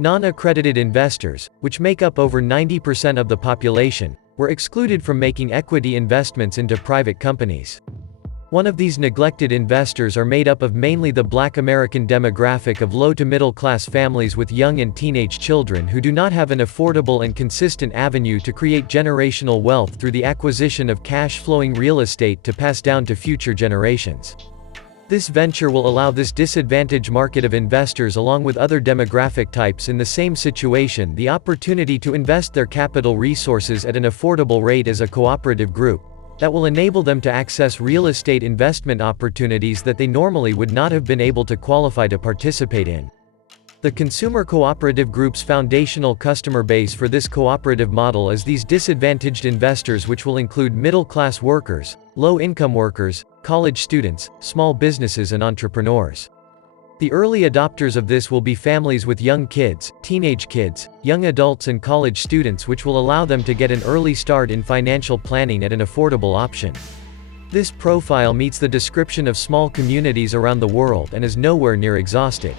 Non-accredited investors, which make up over 90% of the population, were excluded from making equity investments into private companies. One of these neglected investors are made up of mainly the Black American demographic of low to middle class families with young and teenage children who do not have an affordable and consistent avenue to create generational wealth through the acquisition of cash-flowing real estate to pass down to future generations. This venture will allow this disadvantaged market of investors along with other demographic types in the same situation the opportunity to invest their capital resources at an affordable rate as a cooperative group, that will enable them to access real estate investment opportunities that they normally would not have been able to qualify to participate in. The consumer cooperative group's foundational customer base for this cooperative model is these disadvantaged investors, which will include middle-class workers, low-income workers, college students, small businesses and entrepreneurs. The early adopters of this will be families with young kids, teenage kids, young adults and college students, which will allow them to get an early start in financial planning at an affordable option. This profile meets the description of small communities around the world and is nowhere near exhausted.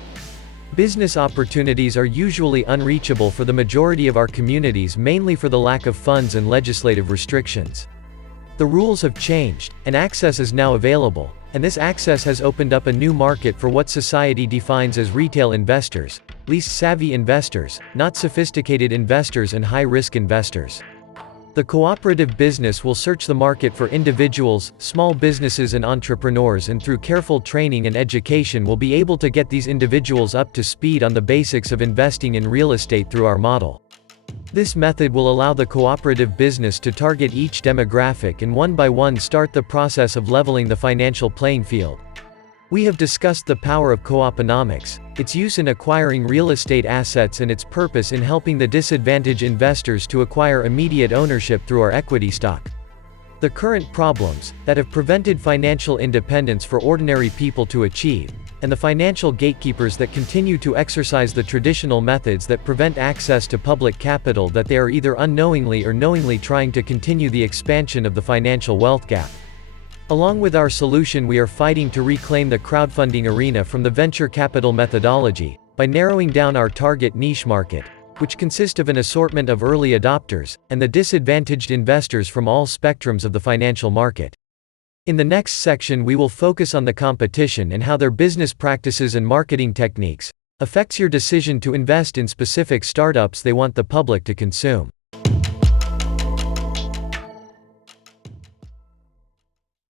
Business opportunities are usually unreachable for the majority of our communities, mainly for the lack of funds and legislative restrictions. The rules have changed, and access is now available, and this access has opened up a new market for what society defines as retail investors, least savvy investors, not sophisticated investors and high-risk investors. The cooperative business will search the market for individuals, small businesses and entrepreneurs, and through careful training and education will be able to get these individuals up to speed on the basics of investing in real estate through our model. This method will allow the cooperative business to target each demographic and one by one start the process of leveling the financial playing field. We have discussed the power of co-oponomics, its use in acquiring real estate assets and its purpose in helping the disadvantaged investors to acquire immediate ownership through our equity stock. The current problems that have prevented financial independence for ordinary people to achieve, and the financial gatekeepers that continue to exercise the traditional methods that prevent access to public capital, that they are either unknowingly or knowingly trying to continue the expansion of the financial wealth gap. Along with our solution, we are fighting to reclaim the crowdfunding arena from the venture capital methodology, by narrowing down our target niche market, which consists of an assortment of early adopters, and the disadvantaged investors from all spectrums of the financial market. In the next section we will focus on the competition and how their business practices and marketing techniques affects your decision to invest in specific startups they want the public to consume.